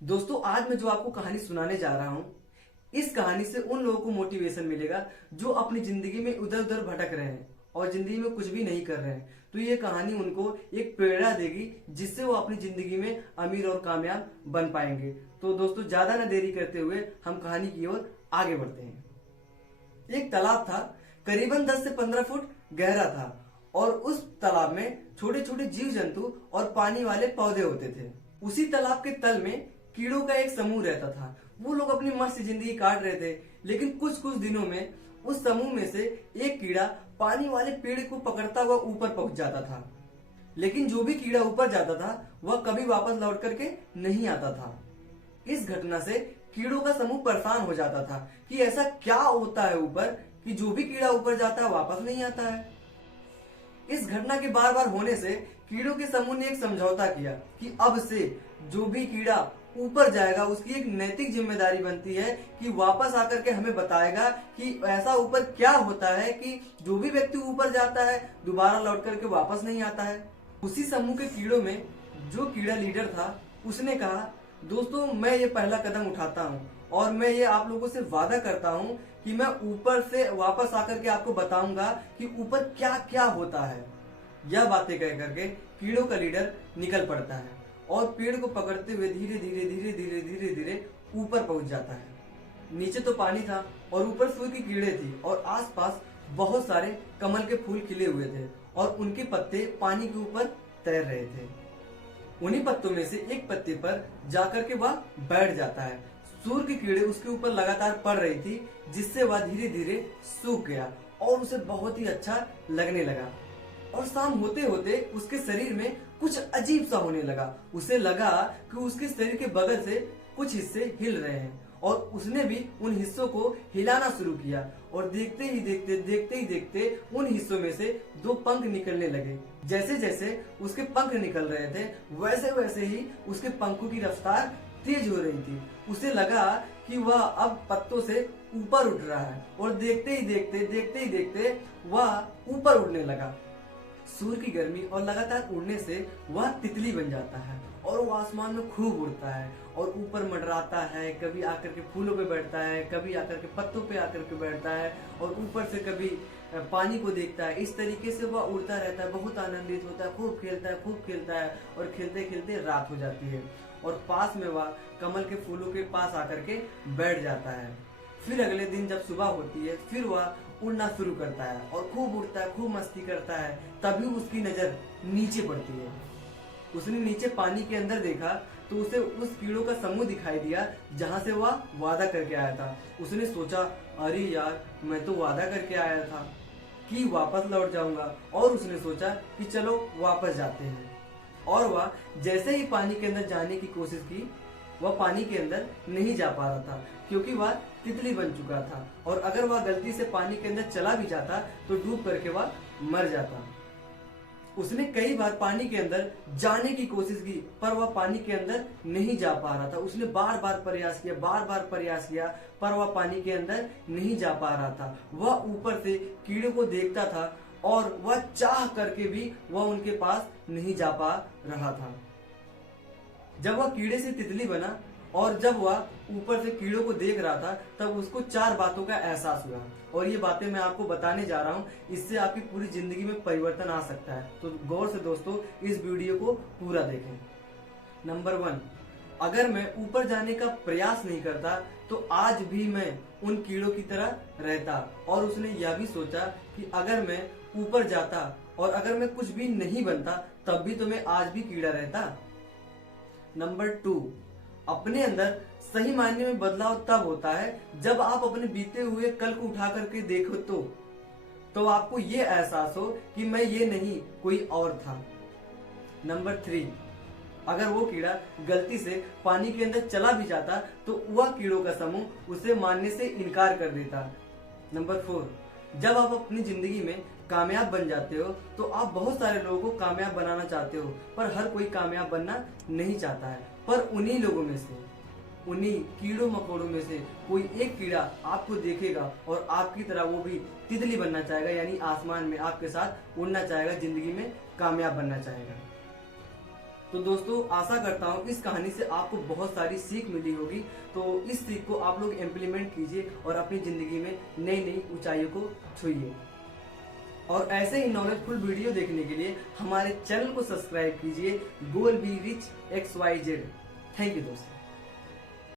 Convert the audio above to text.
दोस्तों, आज मैं जो आपको कहानी सुनाने जा रहा हूँ, इस कहानी से उन लोगों को मोटिवेशन मिलेगा जो अपनी जिंदगी में उधर उधर भटक रहे हैं और जिंदगी में कुछ भी नहीं कर रहे हैं। तो ये कहानी उनको एक प्रेरणा देगी जिससे वो अपनी जिंदगी में अमीर और कामयाब बन पाएंगे। तो दोस्तों, ज्यादा न देरी करते हुए हम कहानी की ओर आगे बढ़ते हैं। एक तालाब था, करीबन 10 से 15 फुट गहरा था और उस तालाब में छोटे छोटे जीव जंतु और पानी वाले पौधे होते थे। उसी तालाब के तल में कीड़ों का एक समूह रहता था। वो लोग अपनी मस्त जिंदगी काट रहे थे, लेकिन कुछ कुछ दिनों में उस समूह में से एक कीड़ा पानी वाले पेड़ को पकड़ता हुआ ऊपर पहुंच जाता था। लेकिन जो भी कीड़ा ऊपर जाता था वह कभी वापस लौट करके नहीं आता था। इस घटना से कीड़ों का समूह परेशान हो जाता था कि ऐसा क्या होता है ऊपर कि जो भी कीड़ा ऊपर जाता है वापस नहीं आता है। इस घटना के बार बार होने से कीड़ों के समूह ने एक समझौता किया कि अब से जो भी कीड़ा ऊपर जाएगा उसकी एक नैतिक जिम्मेदारी बनती है कि वापस आकर के हमें बताएगा कि ऐसा ऊपर क्या होता है कि जो भी व्यक्ति ऊपर जाता है दोबारा लौट करके वापस नहीं आता है। उसी समूह के कीड़ों में जो कीड़ा लीडर था उसने कहा, दोस्तों, मैं ये पहला कदम उठाता हूँ और मैं ये आप लोगों से वादा करता हूँ कि मैं ऊपर से वापस आकर के आपको बताऊंगा कि ऊपर क्या क्या होता है। यह बातें कह करके कीड़ों का लीडर निकल पड़ता है और पेड़ को पकड़ते हुए धीरे धीरे धीरे धीरे धीरे धीरे ऊपर पहुंच जाता है। नीचे तो पानी था और ऊपर सूर्य की कीड़े थी और आसपास बहुत सारे कमल के फूल खिले हुए थे और उनके पत्ते पानी के ऊपर तैर रहे थे। उन्हीं पत्तों में से एक पत्ते पर जाकर के वह बैठ जाता है। सूर्य की कीड़े उसके ऊपर लगातार पड़ रही थी जिससे वह धीरे धीरे सूख गया और उसे बहुत ही अच्छा लगने लगा। और शाम होते होते उसके शरीर में कुछ अजीब सा होने लगा। उसे लगा कि उसके शरीर के बगल से कुछ हिस्से हिल रहे हैं और उसने भी उन हिस्सों को हिलाना शुरू किया और देखते ही देखते उन हिस्सों में से दो पंख निकलने लगे। जैसे जैसे उसके पंख निकल रहे थे वैसे वैसे ही उसके पंखों की रफ्तार तेज हो रही थी। उसे लगा कि वह अब पत्तों से ऊपर उठ रहा है और देखते ही देखते वह ऊपर उड़ने लगा। सूर्य की गर्मी और लगातार उड़ने से वह तितली बन जाता है और वो आसमान में खूब उड़ता है और ऊपर मंडराता है। कभी आकर के फूलों पे बैठता है, कभी आकर के पत्तों पे आकर के बैठता है और ऊपर से कभी पानी को देखता है। इस तरीके से वह उड़ता रहता है, बहुत आनंदित होता है, खूब खेलता है और खेलते खेलते रात हो जाती है और पास में वह कमल के फूलों के पास आकर के बैठ जाता है। फिर अगले दिन जब सुबह होती है फिर वह उड़ना शुरू करता है और खूब उड़ता है, खूब मस्ती करता है। तभी उसकी नजर नीचे पड़ती है। उसने नीचे पानी के अंदर देखा तो उसे उस कीड़ों का समूह दिखाई दिया जहां से वह वादा करके आया था। उसने सोचा, अरे यार, मैं तो वादा करके आया था कि वापस लौट जाऊंगा। और उसने सोचा कि चलो वापस जाते हैं। और वह जैसे ही पानी के अंदर जाने की कोशिश की, वह पानी के अंदर नहीं जा पा रहा था क्योंकि वह तितली बन चुका था और अगर वह गलती से पानी के अंदर चला भी जाता तो डूब करके वह मर जाता। उसने कई बार पानी के अंदर जाने की कोशिश की पर वह पानी के अंदर नहीं जा पा रहा था। उसने बार बार प्रयास किया पर वह पानी के अंदर नहीं जा पा रहा था। वह ऊपर से कीड़ों को देखता था और वह चाह करके भी वह उनके पास नहीं जा पा रहा था। जब वह कीड़े से तितली बना और जब वह ऊपर से कीड़ों को देख रहा था तब उसको 4 बातों का एहसास हुआ और ये बातें मैं आपको बताने जा रहा हूँ। इससे आपकी पूरी जिंदगी में परिवर्तन आ सकता है, तो गौर से दोस्तों इस वीडियो को पूरा देखें। नंबर 1, अगर मैं ऊपर जाने का प्रयास नहीं करता तो आज भी मैं उन कीड़ों की तरह रहता। और उसने यह भी सोचा कि अगर मैं ऊपर जाता और अगर मैं कुछ भी नहीं बनता तब भी तो मैं आज भी कीड़ा रहता। नंबर 2, अपने अंदर सही मायने में बदलाव तब होता है जब आप अपने बीते हुए कल को उठा करके देखो तो आपको ये एहसास हो कि मैं ये नहीं कोई और था। नंबर 3, अगर वो कीड़ा गलती से पानी के अंदर चला भी जाता तो वह कीड़ों का समूह उसे मानने से इनकार कर देता। नंबर 4, जब आप अपनी जिंदगी में कामयाब बन जाते हो तो आप बहुत सारे लोगों को कामयाब बनाना चाहते हो पर हर कोई कामयाब बनना नहीं चाहता है। पर उन्हीं लोगों में से, उन्हीं कीड़ों मकोड़ों में से कोई एक कीड़ा आपको देखेगा और आपकी तरह वो भी तितली बनना चाहेगा, यानी आसमान में आपके साथ उड़ना चाहेगा, जिंदगी में कामयाब बनना चाहेगा। तो दोस्तों आशा करता हूँ इस कहानी से आपको बहुत सारी सीख मिली होगी। तो इस सीख को आप लोग इम्प्लीमेंट कीजिए और अपनी जिंदगी में नई नई ऊंचाइयों को छूइए। और ऐसे ही नॉलेजफुल वीडियो देखने के लिए हमारे चैनल को सब्सक्राइब कीजिए, goal be rich XYZ। Thank you दोस्तों।